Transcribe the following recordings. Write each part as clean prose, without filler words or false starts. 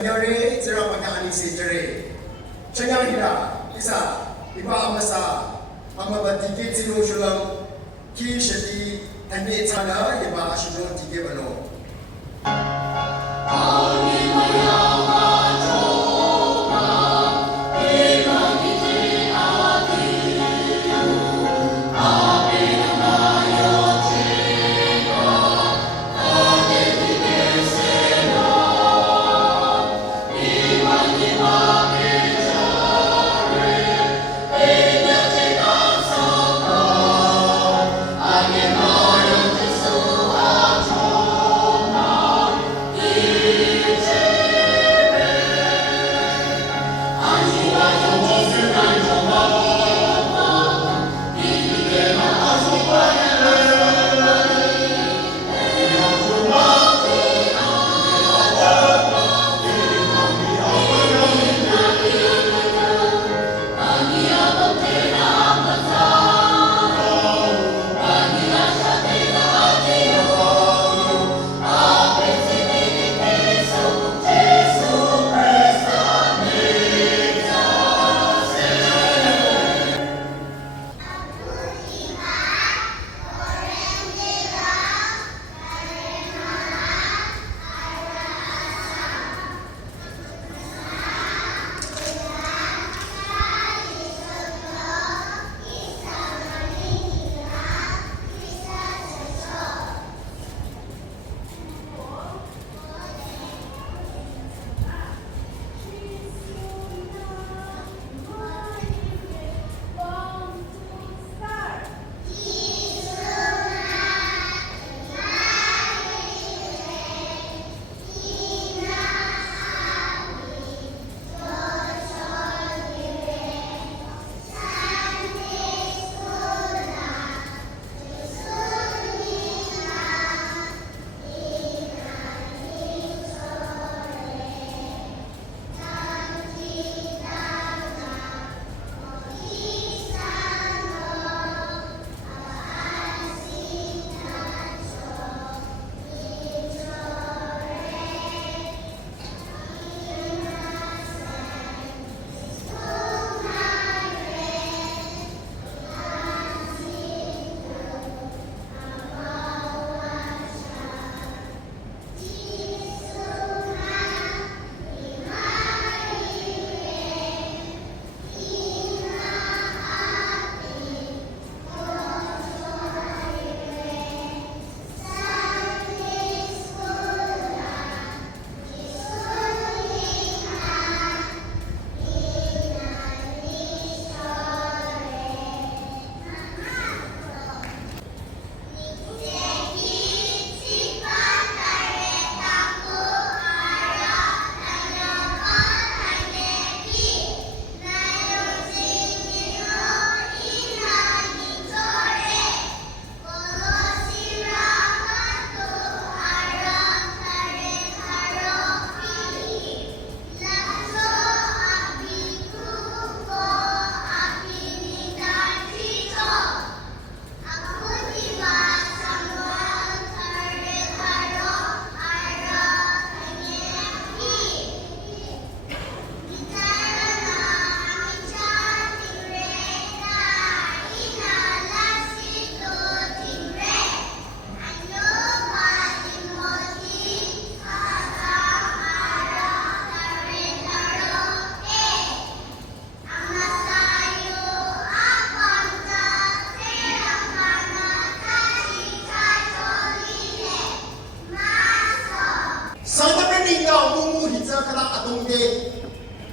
Nyore zera pakai ani sejere. Cengar hira isa iba amasa amabati ke zero shulam ki shadi ane tsana iba ashino tige bano.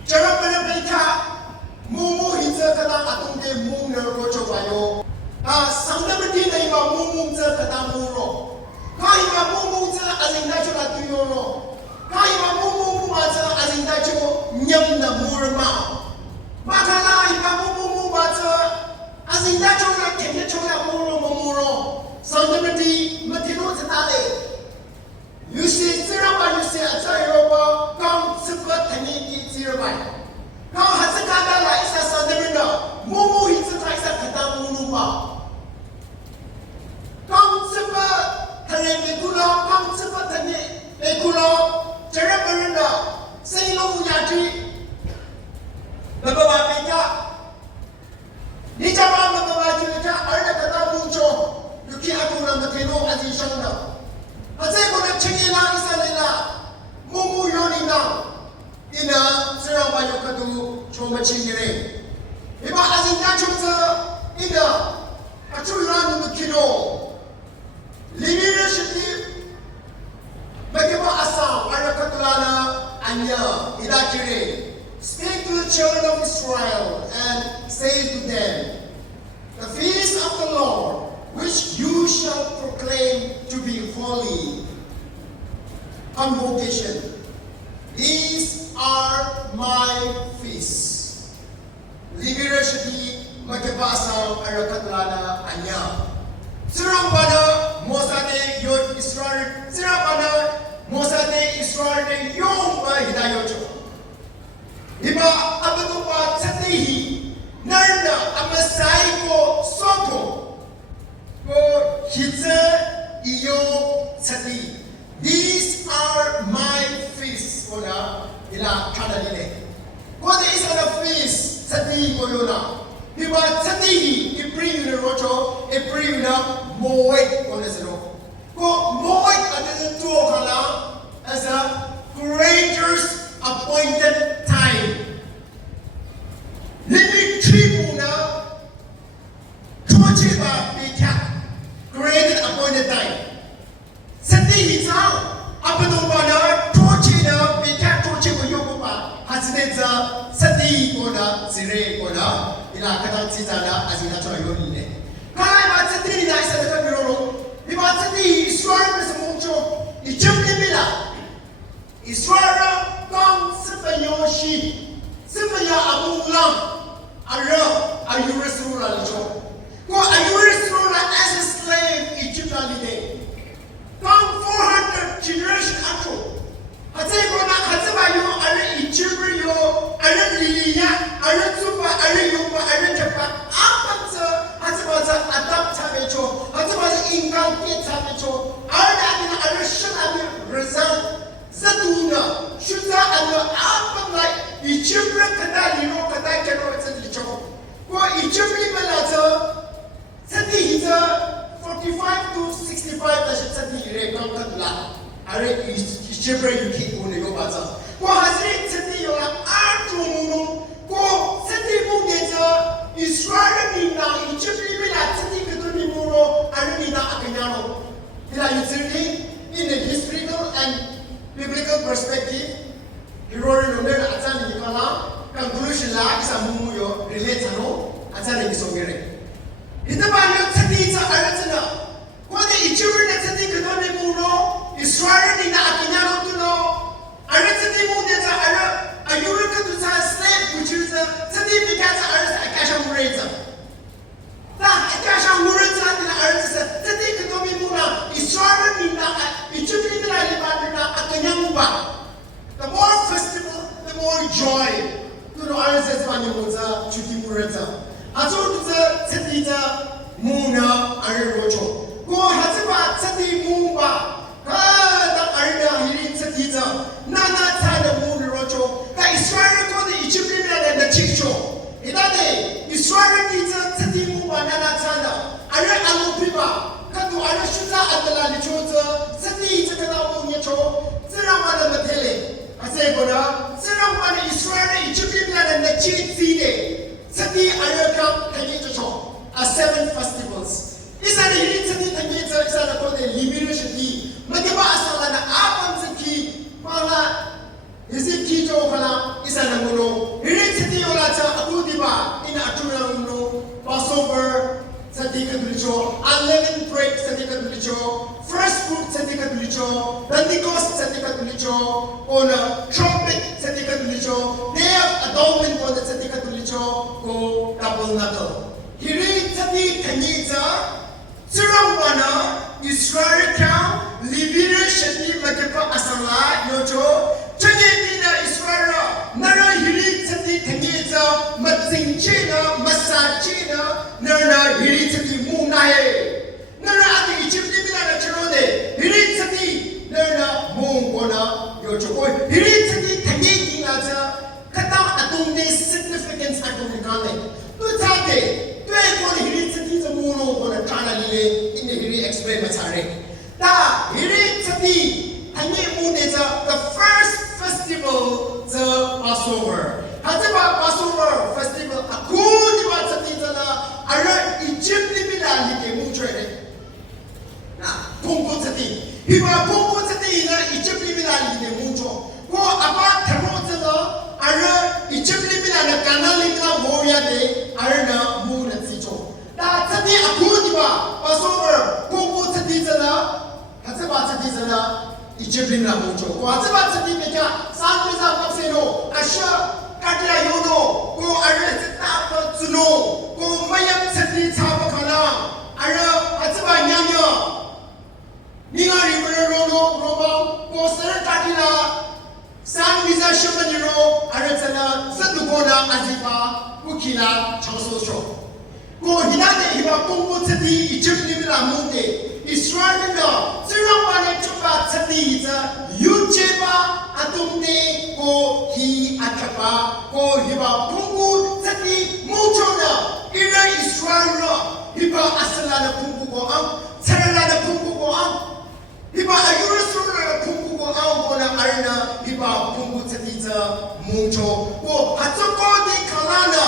Jangan pernah berita mumu hijau kata atung de mung nerko cobayo. Sampai berita iba mumu hijau kata muro. Kau iba mumu hijau azinda coba tuyoro. Kau iba mumu hijau azinda coba nyam na murma. Makalah iba mumu hijau azinda coba kenya coba muro. Sampai berita matino setale. You see, Sirapa, you see, I tell you, come support the need Sirapa. Come, Hatsakada, like a Sanderino, Mumu, he's a Taisa Katamunuma. Come support the Nekulo, come support the Nekulo, Jeremy. Adri, Baba Pika, Nijaba Baba Juja, Arda Mucho, Yuki Akuna Mateno Azishanda. I say, what a chicken is Mumu Yonina, in a Serabayokadu, Chomachingere. If I as in Nachuza, in a Churan the Kino, leadership, Makeba Asam, Arakatulana, Anya, Idakire. Speak to the children of Israel and say to them, the feast of the Lord, which you shall proclaim to be holy. Convocation. These are my feasts. Liberashati Makebasa Arakatlana Anya. Sirambana Mosade Yod Israel. Sirambana Mosade Israel Yom Hidayocho. Iba Abatuba Tatihi Narna Amasaiko Soto. Go Hitze Iyo Tati. These are my feasts. Ona ila kadalile. What is a feast? Tati Goyona. Iba Tati Ibrina Roto, Ibrina Moed on the zero. Go Moed at the Tuokala as a creator's appointed time. Living tribuna, Tochiba Bika, created appointed time. Sati Hitao, Apadobana, Tochina, Bika, Tochiba Yokuba, Hasineza, Sati Oda, Sire Oda, Ilakata Titana, as in Atoyone. Kai Sati is at the Cabiro, Imatati, Israel is a mucho, Ichimila, Israel, Gong Sifayoshi, Sifaya Abu Lam, Ara, Ayurasura Licho. Go Ayurasura as a slave, Egyptian. Come 400 generation ago. Hatebona, Hatebayo, Ara Egyptio, Ara Lilia, Ara Tupa, Ara Yupa, Ara Japa, Apanta, Hatabata, Adaptamecho, Hatabata Ingan Petamecho, Ara Shanabi, Result. Zaduna, Shuta and the album like Egyptian Canalino, Katakano, and the Licho. Go Egyptian Malata, Sati Hita, 45 to 65, Sati Rekatla. I read Egyptian King on the Yobata. Go Hazri Sati Yola, Artumuno, go Sati Mugeta, Israel now, Egyptian Sati Katunimuro, Aramina Akanano. In the historical and biblical perspective, Hirori Nomera Atani Yukala, conclusion la is a mumuyo, relatano, Atani Songere. In the Bible, Tadita Aratina, what the Egyptian Tati Kadoni Muro, Israel in the Akinano to know, Aratani Mudeta Ara, a Eureka to slave, which is a Tati Mikata Aras Akasha Mureta. That Akasha Mureta in Aras, Tati Kadomi Mura, Israel in the Egyptian the more festival, the more joy. To the Aras Manimuza, Chutimureta. Atuza, Tedita, Muna, Arirocho. Go Hatiba, Tedi Mumba. The Arida, Hirin Tedita. Nana Tada Moon Rocho. The Israel called the Egyptian and the Chicho. In that day, Israel needs a Tedi Mumba, Nana Tada. Ara Alupiba. Katu Arashuta at the Lalichota. Seti Takana Munyacho. Siramana Matele. I say, Bona, Siramana Israel, Egyptian and the Chief Fide. Seti Ayakam Kanyito. 7 festivals. Is that a Seti Kanyita? Is that a liberation? Magaba Asalana Abam Seki, Pala, is it Kito Hala? Is that a Muno? Seti Olata, Abudiba, in Atura Muno, Passover, Seti Katulicho, unleavened bread, Seti Katulicho, first fruit, Seti Katulicho, Pentecost, Seti Katulicho, on a trumpet, Seti Katulicho, Day of Atonement for the Seti Katulicho, go double knuckle. Hiri Seti Kanita, Sirambana, Israel Count, Libina Shati Makepa Asala, Yojo, Chagina Israel, Nara Hiri Seti Kanita, Matsinchina, Masachina, Nara Hiri Seti Munae, Nara Egyptian Chirode, Hiri Seti, Nara Mungona, Yojo, Hiri Seti Kanita, 동이 가네 또 차대 또에고는 히리 차티 좀 모노고는 가나리에 인데 히리 엑스프레이 마차래 다 히리 차티 한예 문에서 the first festival the Passover 하지마 Passover festival 아쿠니마 차티잖아 알아 이집리미라 이게 뭉쳐야 돼 봉고 차티 히바 봉고 차티는 이집리미라 이게 뭉쳐 고 아빠 대모잖아 알아 이집리미라는 가나리미라 뭐야 돼 알나 무는 지죠 나 차티 아쿠니마 Passover 봉고 차티잖아 하지마 차티잖아 이집리미라 뭉쳐 고 하지마 차티니까 산미사 박세로 아셔 Kata yono, ko ada tetap suno, ko mayam sendiri sama kana, ada hatiba nyanya. Ninga ribuan romo, ko sering katila, sang bisa syumaniro, ada sana satu kona azipa, kukila changsosho. Ko hidane hiba pungku sendiri Egyptian munde, Israel na, serang mana cepat sendiri ita, yuceba. Atumne ko hi atapa ko hiba pungu sati muchona ira Israel hiba asalana pungu ko am saralana pungu ko am hiba ayurasuna pungu ko am kona arna hiba pungu sati za mucho ko hatsoko di kalana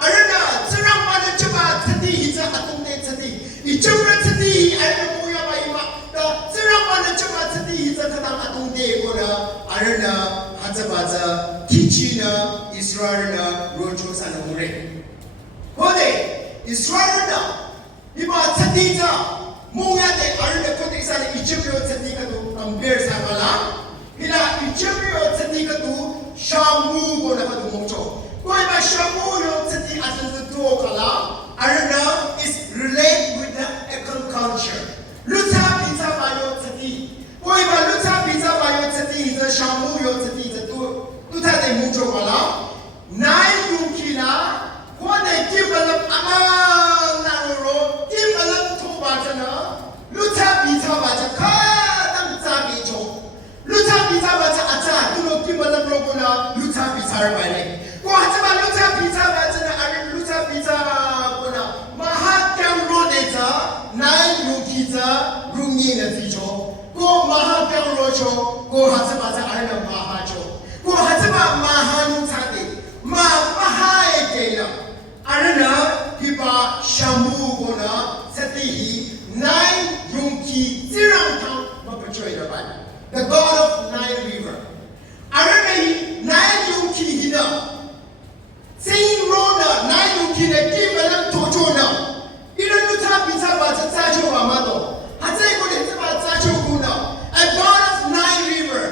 arna sarang mana chaba sati hiza atumne sati ichura sati arna moya ba ima da sarang mana chaba sati hiza kadang atumne kona Arna hazabaza kichina Israelna rojo sana mure. Kode Israelna iba tsatiza mungade arna kode sana Egyptio tsatika tu compare sa kala ila Egyptio tsatika tu shamu ko na kadu mungcho. Ko iba shamu yo tsati asan tu kala arna is relate with the agriculture. Luta pizza bayo tsati. Koi ba luta pizza bayo tsati is shamu yo tsati is tu ta de mucho kala nai yukina ko de kimbalam amal na ro kimbalam to ba jana luta pizza ba ja ka dam ta bi cho luta pizza ba ja acha tu no kimbalam ro ko na luta pizza ba le ko ha ba luta pizza ba jana ari luta pizza ko na maha kam ro de ja nai yukiza rungi na ti cho ko maha kam ro cho ko ha ba ja ari na maha cho ko hatima mahanu tade maha ekela arana hiba shamu gona satihi nine yunki zirang tang mapachoy da ban the god of Nile river arana hi nine yunki hina sing rona nine yunki ne kimalang tojo na iran luta pizza ba cha cho ba ma do hatsai ko ne ba cha cho kuna a god of Nile river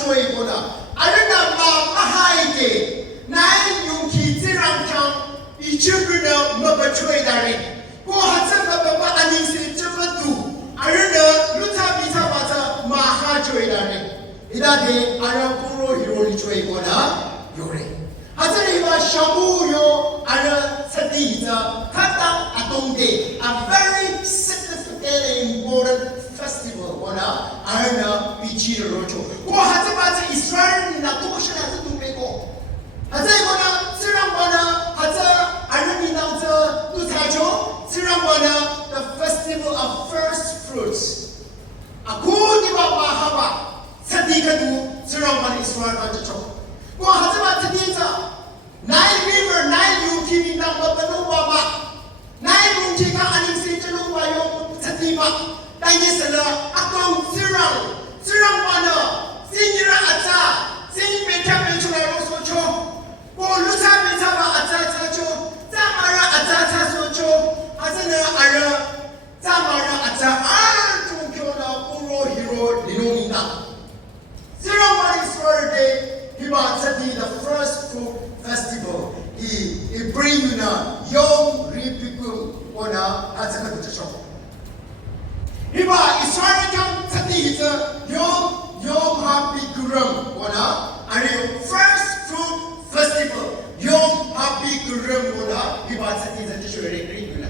Choi Bona. Arana Mahaike, Nine Yunki Tiramkam, Egyptian Mabachoi Dare. Go Hatsa Baba Anisi Chamatu, Arana Luta Vitabata Mahachoi Dare. Idade Arapuro Hiroli Choi Bona, Yore. Hatsariba Shamu Yo, Ara Satiza, Kata Atonde, a very significant and important festival ona arna bichi rojo ko haja Israel na tosha na tu beko haja bona sirang bona haja arni na za tu thajo sirang bona the festival of first fruits aku di baba haba sadika tu sirang bona Israel ba cho ko haja ba tadiza Nile river Nile yuki na babano baba Nile yuki ka aning si chalo ba yo sadiba Tanya sana akong sirang mana sinira aja sin beta beta socho ko lusa beta ba aja socho zamara aja socho asana ara zamara aja tokyo na puro hero linomina sirang mana Israel hiba sati the first fruit festival I bring you na yom ripikum ona azaka tucho Hiba Israel kam sati ita yom happy guram wana ari first fruit festival yom happy guram wana hiba sati ita shore green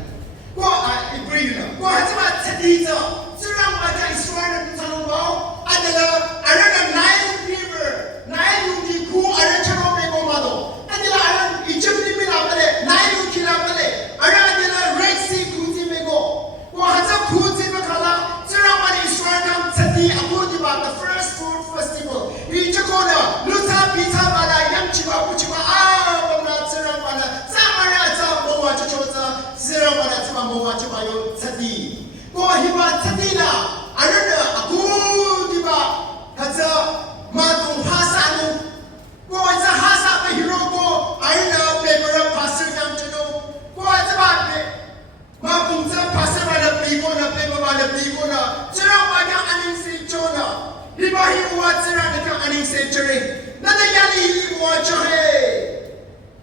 ko ibrina ko hatima sati ita surang baca Israel tanong bao adala arana Nile river Nile yuki ku ara charo be ko mado adala aran 하지마 뭐가 지마요 사디 고 히바 사디나 아르나 아구 디바 가자 마동 하사누 고 이제 하사 베히로고 아르나 베버라 파스랑 저노 고 하지마 마봉자 파스바라 비고나 베버바라 비고나 저라마가 아닌세 조나 히바 히와 저라가 아닌세 저레 나는 야리 뭐 저해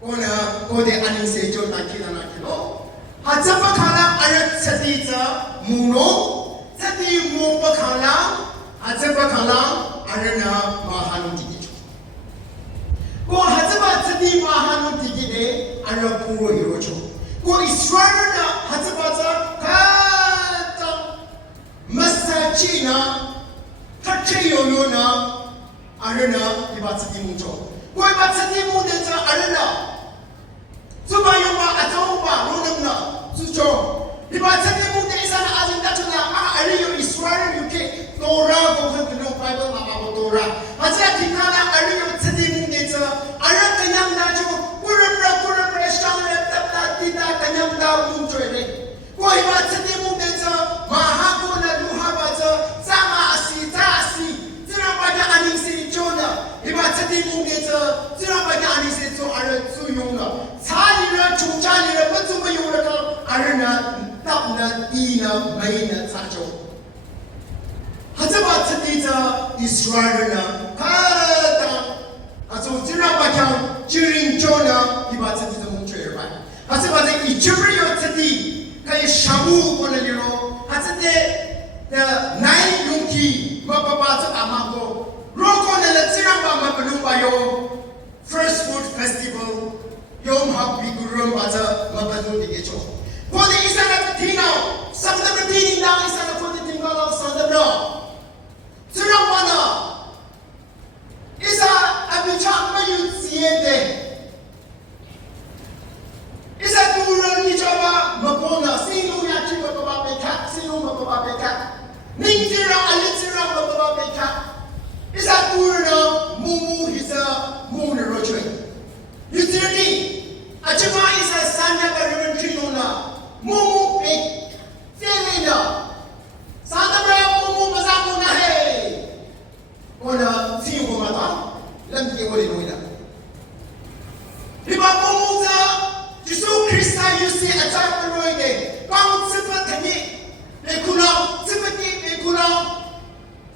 오나 고대 아닌세 조 나키나 나키노 하자바 칼라 아르 사디자 무노 사디 무바 칼라 하자바 칼라 아르나 마하누 디기죠 고 하자바 사디 마하누 디기데 아르 부로 이로죠 고 이스라엘나 하자바자 가장 마사치나 타체요요나 아르나 이바츠디 무죠 고 이바츠디 무데자 아르나 수바요바 아자오바 로름나 수죠 이바츠디 무데 이사나 아진다츠나 아 알리요 이스라엘 유케 노라 고한드노 바이블 마마고 노라 아자 디카나 알리요 츠디 무데자 아르 그냥 나죠 꾸름라 샹레 답다 디다 그냥 나 문조에 고 이바츠디 무데자 마하고나 루하바자 사마 아시 자시 지라바가 아니세 조나 이바츠디 무데자 지라바가 아니세 조 아르 수용나 사리라 중자리라 무슨 요라가 아르나 답나 디나 메이나 사죠 하자바 츠디자 이스라엘나 가다 아주 지라바가 지린 조나 이바츠디자 뭉쳐요 하자바 이즈리얼 츠디 가이 샤무 보내리로 하자데 나이 용기 마바바자 아마고 로코네라 지라바 마블루바요 First Food Festival Yom HaBikurim baca mabadu digecho. Kode isana tinggal, sambil tinggal isana kode tinggal sambil. Serang mana? Isa abincang mayu siende. Isa turun dicoba mabona, sinu yakin mababa bekat, sinu mababa bekat. Ningtirang alitirang mababa bekat. Isa turun mumu isa mumu rojoy. Utility. Ajama is a Sanya Barimina, Mumu Pig, Felina, Sandra Mumu Mazamuna Hay, Ona Fiumata, Lemki Wina. Riba Mumuza, Jisu Christa, you see a Taparoide, Pound Sipatani, Ekuna, Sipati, Ekuna,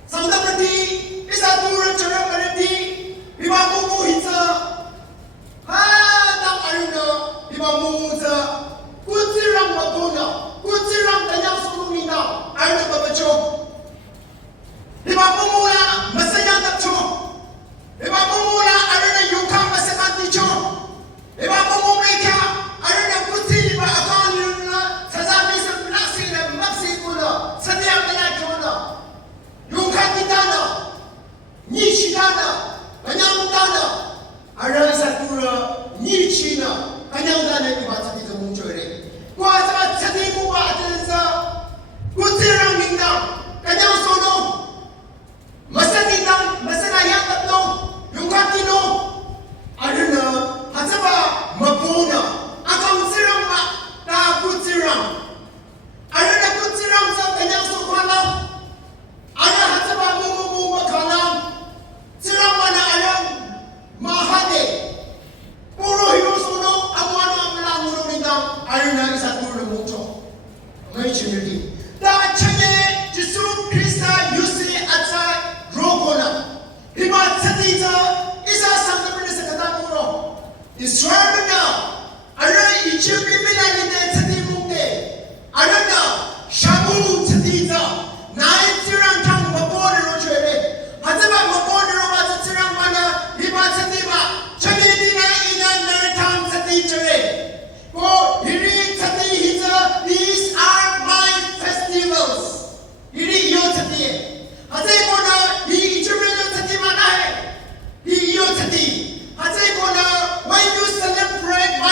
Sandapati, is a Dura Charapati, Riba Mumu Hita. Iba mumuza kutirang mabuna kutirang kanyang sulumina arna babacho iba mumula masayang tapcho iba mumula arna yukang masakanticho iba mumumeka arna kuti iba akang yunna sasabi sa nasi na mapsi kuna sadyang malakuna yukang kitana nishidana kanyang dana arna sakura nishina kanyang dana ibatsati sa mungchoy kwa sa tsati mo ba atin sa kutirang mindang kanyang sono masatitang masanayang tatlo yung katino ano na hasaba mabuna akang sirang ma ta kutirang ano na kutirang sa kanyang sukwalang ano hasaba mumumuma kalang sirang mana alam mahade puro hinusuno ang ano ang malangulo nitang ayun na isa turo ng mucho. May chinili. Dahil chanye, Jesu Krista yusi at sa rogo na. Iba sa tita, isa sa naman sa katamuro. Israel na, ano ichipipila nito sa timungke. Ano na, shabu sa tita, naitirang kang maponero chere. Hataba maponero ba sa tirang mana, iba sa tiba, chanye nina Oh, these are my festivals. Hiri yo tati. Hate ko na hi ichuri yo tati mana hai. Hi yo tati. Hate ko na when you celebrate my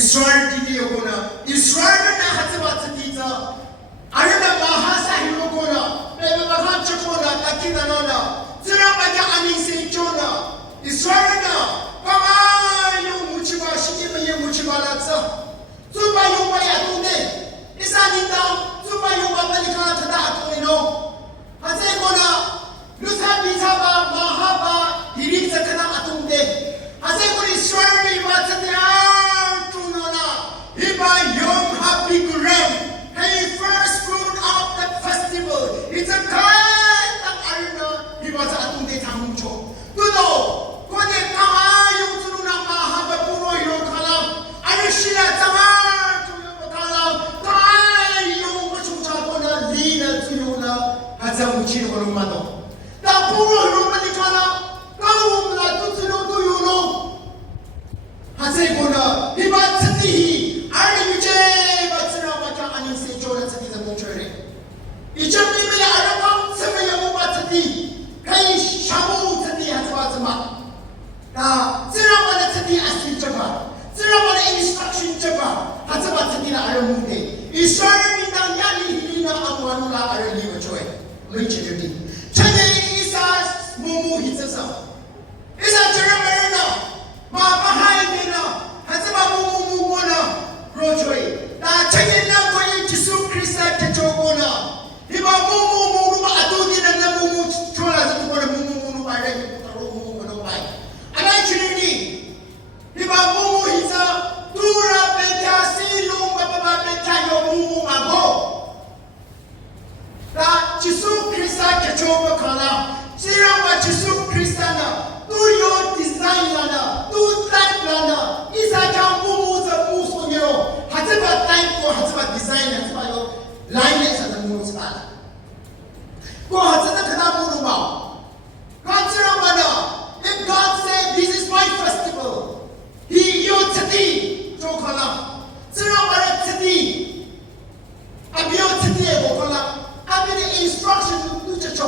Israel Didiogona, Israel Nahatavatiza, Arana Mahasa Hirogona, Never Chakona, Takinana, Ziramaya Anisi Jona, Israel, Pama, you Muchiba, Shikima, Muchibalatsa, Tuba Yumaya Tunde, Isanita, Tuba Yumanika Tato, Hazegona, Lusabitaba, Mahaba, Hiritsakana Atunde, Hazegoni Israel, Matania, Tunona, Iba Yom Happy Gurem, hey, first fruit of the festival, it's a kind of arena, he was Atunde Tamucho. Tudo, Kone Kama, Yutuna Mahaba Puno Yokalam, Arishia Tamar to Yokalam, Tai Yomuchakona, Lina Tuyuna, Hazamuchi Romano. The Puro Romanicana, Kaumla Tutuno to you know. Hazegona, Hibatati, Arimuche, Batsana, and St. Jonas is a montreal. Each of me, I don't say you Batati, Kai Shamu Tati Hazwazama. Now, Zeraman Tati Astin Jabba, Zeraman instruction Jabba, Hazabatina Aramude, Israel in Danyani, Hina Amanula Arali Joy, Richard. Chane Isas Mumu Hitasa. Isa Jeremiah, Mahayana, Hazaba Mumu Mona, Rojoy. Na Chane na Koyi Jisu Krista Tetogona. Hiba Mumu Adudi na Mumu Chola Zukura Mumu Bare Mumu Monobai. And actually, Hiba Mumu Hisa, Dura Beta Silu Baba Beta Yo Mumu Mago. Na Jisu Krista Ketoba Kala, Sirama Jisu Kristana, do your design lana, do type lana, Isaka Mumu the Musunyo, Hataba type or Hataba design and follow liners at the moon's father. Go Hatana Kanamuruma. God Siramana, if God said this is my festival, He Yotati, Jokala, Siramara Tati, Abiotati, Bokola. The instruction to the church.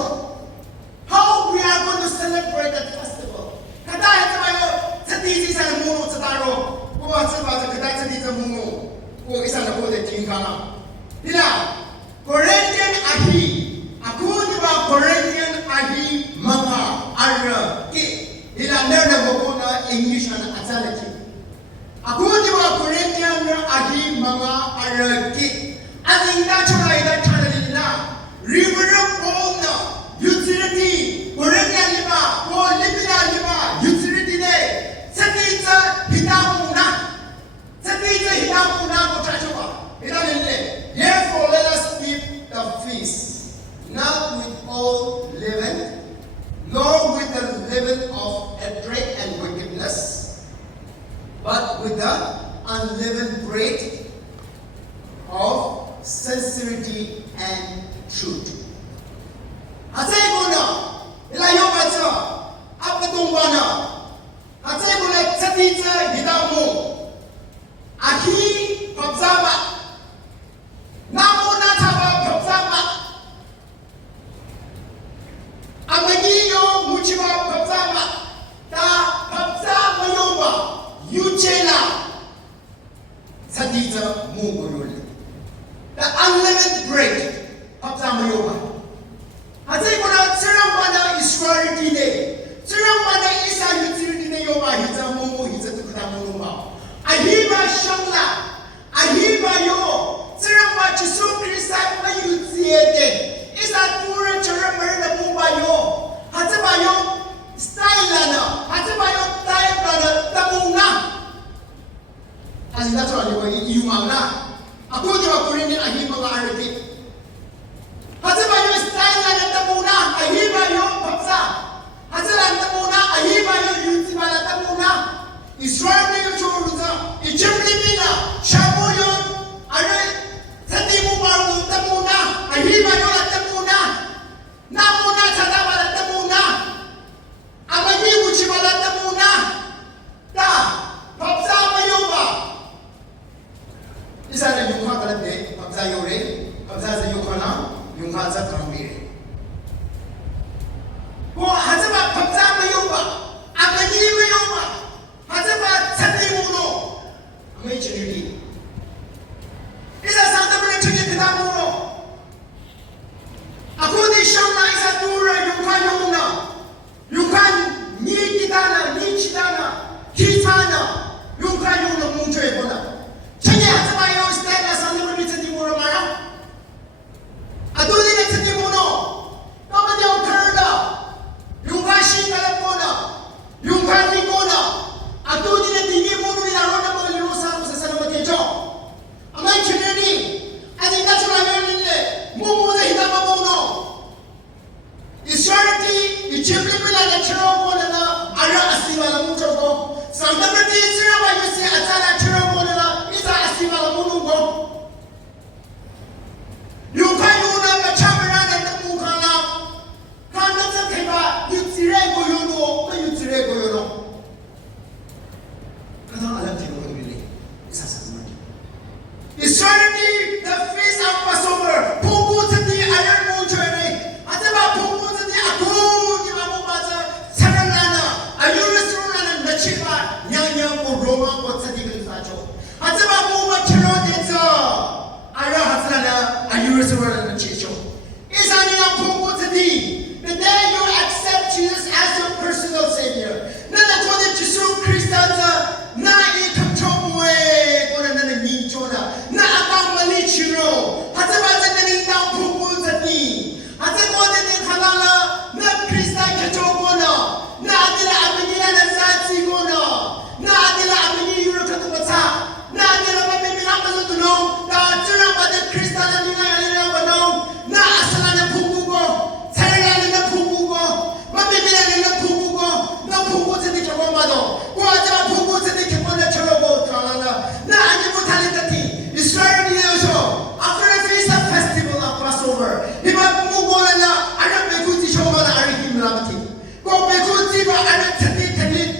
How we are going to celebrate that festival. Kada ito tatizi sa muno sa taro. Kuha sa kada tatizi sa muno. Kuha isa na po de tingkana. Dila Corinthian ahi. Ako di ba Corinthian ahi mga ara ki. Dila na ko na English na asalati. Ako di ba Corinthian ahi mga ara ki. Ang natural ida na river of utility, Corinthian Lima, or Libina Lima, utility day. Satita Hitamuna, Satita Hitamuna, Chachua. Therefore, let us keep the feast, not with all leaven, nor with the leaven of hatred and wickedness, but with the unleavened bread of sincerity and truth. Hatseguna, ilayo batsa, apatungwana. Hatseguna tatitsa hidamu. Ahi papzaba. Namuna taba papzaba. Amagiyo muchiba papzaba. Ta papzaba yoba. Yuchela. Tatitsa mugurul. The unlimited bread. Papzamayoba. Hatseguna Tsiramana Israel Dine. Tsiramana Isa Yutirine Yoba Hita Momo Hita Tukutamuma. Ahiba Shamla. Ahiba Yo. Tsirama Chisu Krista Mayutiete. Isa Tura Charamana Mumba Yo. Hatsabayo Stylana. Hatsabayo Taibana Tamuna. As naturally, you are not. According to Korean Ahiba Arabic. Hazabayo style na tamuna, ahiba yo papsa. Hazalan tamuna, ahiba yo yutibala tamuna. Israel na yung churuza, ijimlimina, shabu yon, ano, sati mo marunong tamuna, ahiba yo na tamuna. Namuna sadaba na tamuna. Amagi uchibala tamuna. Ta, papsa mayo ba? chirogona ara asima la mujogo. Sandamati chiraba yusi atala chirogona isa asima la munugo. Yukayuna machamana na mukana. Kana tsakeba yutirego yono ma yutirego yono. Kada alam tino bile. Isa sandamati. Israeli the feast of Passover. Pungu tati ayar mo joy. Ataba pungu tati ako di mamu baca sanalana. Ayur surana nachiba nyanya ko Roma ko tati kalifacho. Ataba pungu chero desa. Ayar hatlana ayur surana nachicho. Isani na pungu tati. The day you accept Jesus as your personal Savior. Nana kone Jesu Christa na ikamchomwe kona nana minchona. Na akang malichiro. Hataba na nindang pungu tati. Hataba na kalala na Krista kachomona. Na adila aminila na zati gona. Na adila amini yuro katupata. Na adila mamimina mazutulong. Na tura bada Krista na nina yalina banong. Na asala na pungu go. Sarila na pungu go. Mamimina na pungu go. Na pungu tati kawamado. Kwa adila pungu tati kawanda chalobo kalala. Na adimu talitati. Israel niyoso. After the feast of festival of Passover. Iba mugona na anak bekuti shoba na arihim lamati. Ko bekuti ba anak tati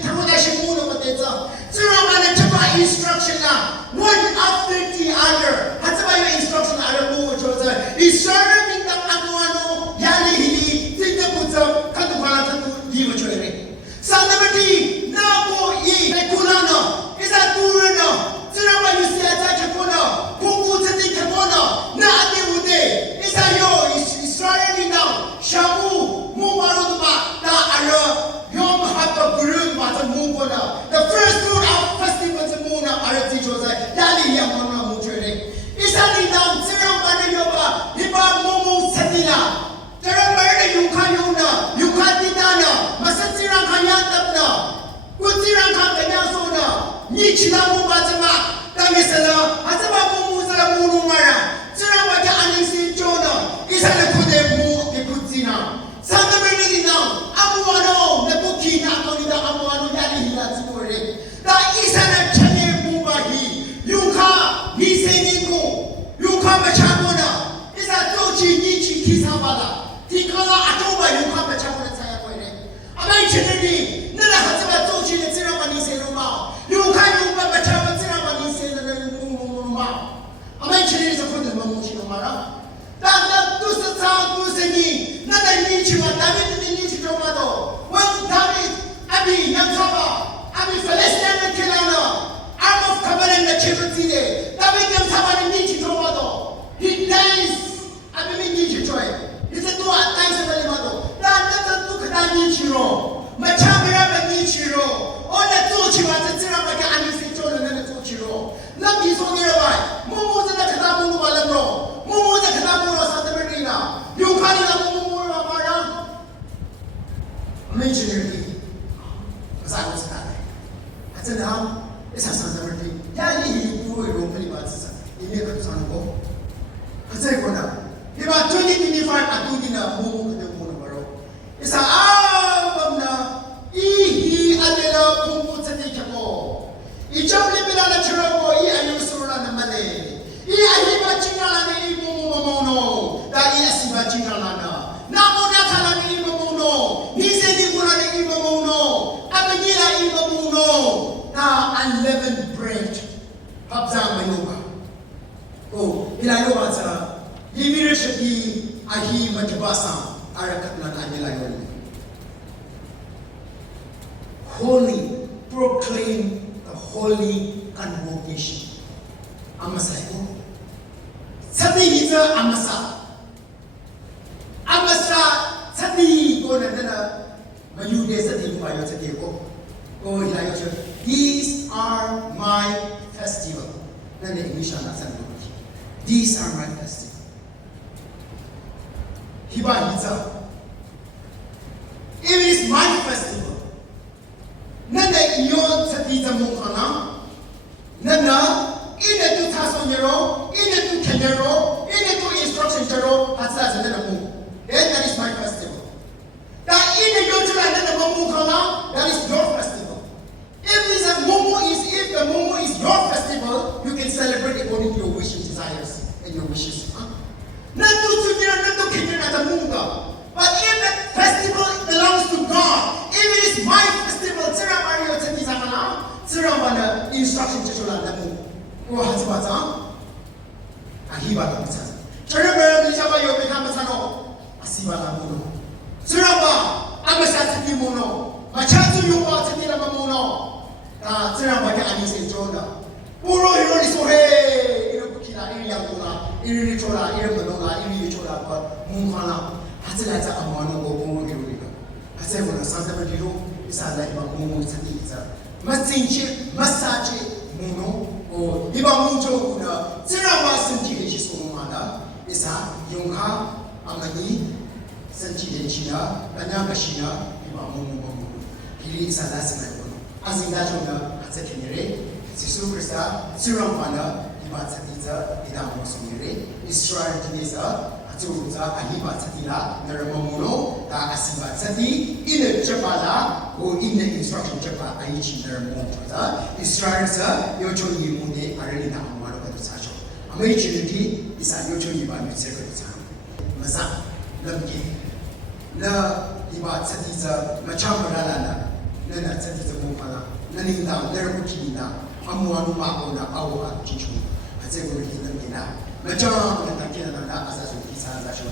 tamuda shimuno mateza. Sura mana chapa instruction na. One after the other. Hataba yung instruction na anak mo choza. Israel nindang ano yali hili. Tigda puta katupala katu di mo choyre. Sandamati na po i bekulana. Isa turana. Sura ba yung siya chakona. Pungu tati kakona. Na ati ude. Isa yo Israel nindang shabu mumaruduma na ara yom hapa gurun mata mugona. The first fruit of festival sa muna ara ti choza. Yali yang mga muchere. Isa nindang sirang panayoba. Iba mumu satina. Sirang marina yukayuna. Yukatitana. Masasirang kanyantap na. Kutirang kakanyasona. Nichila mo batama. Tangisala. Ataba mumu sa munu mara. Sirang waka aning si Jonah. Isa na kude mu ikutina. Santa Bernardino, amuano na buki na ako nila amuano yali hila sigure. Da isa na chane mubahi. Yuka niseni ko. Yuka machamona. Isa tochi nichi kisabala. Tikala atoba yuka machamona saya ko ere. Amay cheneni nila hataba tochi na sira manise ruma. Yuka machamona sira manise na ruma. Amay cheneni sa kundi mamuchi numara. Da tusa sa tuseni. Nada nichiwa David ni nichi tomado. When David abi yamsaba abi Palestine kilana out of covenant na chirutide. David yamsaba ni nichi tomado. He dies abi mi nichi choy. Ito to at times sa balimado. Da to kada nichiro. Machamira ba nichiro. Ona to chiwa sa sira ba ka ani si chono na to chiro. Lam iso ni rawai. Mumu sa kada mu balamro. Mumu sa kada mu sa taberina. Yukani na mumu mentioned as I was having. I said, now, this has something to do. Yeah, you do it, don't believe us. You make a son go. I said, go now. About 2025, I do in a move to the moon borough. It's a na he adela pumu tadikabo. Each of the Milana Chirabo, and you surround the Malay. He ahiba chingala ni mono. That is Siva Chingalana. Namona Kalani Mono. He said he would have even mono. Abinila even mono. Now unleavened bread. Habza Mayoga. Oh, Ilayoata. Yimirishaki Ahi Matabasa. Arakatna Anilayon. Holy. Proclaim the holy convocation. Amasayo. Sabi hita amasa. Amasa sati ko na mayude sati ko ayo sati ko. Ko hilayo siya. These are my festival. Na English na sa English. These are my festival. Hiba hita. It is my festival. Nana iyo sati sa mukana. Nana ina tu taso nero, ina tu kenero, ina tu instruction jero, hatsa sa nana mu. Then that is my festival. Da ina yo chula nana mu 마차지 모노 마차지 용과 제기라 모노 다 저랑 밖에 아니세 좋다 보로 이러니 소해 이런 기나 이리 양도나 이리 줘라 이런 거노나 이리 줘라 뭐 문화나 하지라자 아무하는 거 보고 이러니까 하세요는 산다버디로 이사라 이마 모모 찾기자 마신치 마사지 모노 이바 문조구나 저랑 말씀드리기 소문하다 이사 용카 아마니 선지den치나 나냐가시나 이마 모모 길이 이사다스나 아직까지는 아직까지는 예수 그리스도 수랑만나 이바 찾기자 이다모 소리를 이스라엘 팀에서 아주자 아니바 찾기라 너르모노 다 아시바 찾기 이는 접하라 오 있는 인스트럭션 접하 아이치 너르모노다 이스라엘에서 요청이 문에 알리나 아무하는 것도 사죠 아메리카는디 이사 요청이 많이 세거든 사 마사 넘기 나 이바 찾기자 마참라라나 nana tsati tsa mo kana nani da nere ko kini da amwanu ma ko na awo a chichu a tse ko ri na mina ma cha na ta kina na asa so ki sa za sho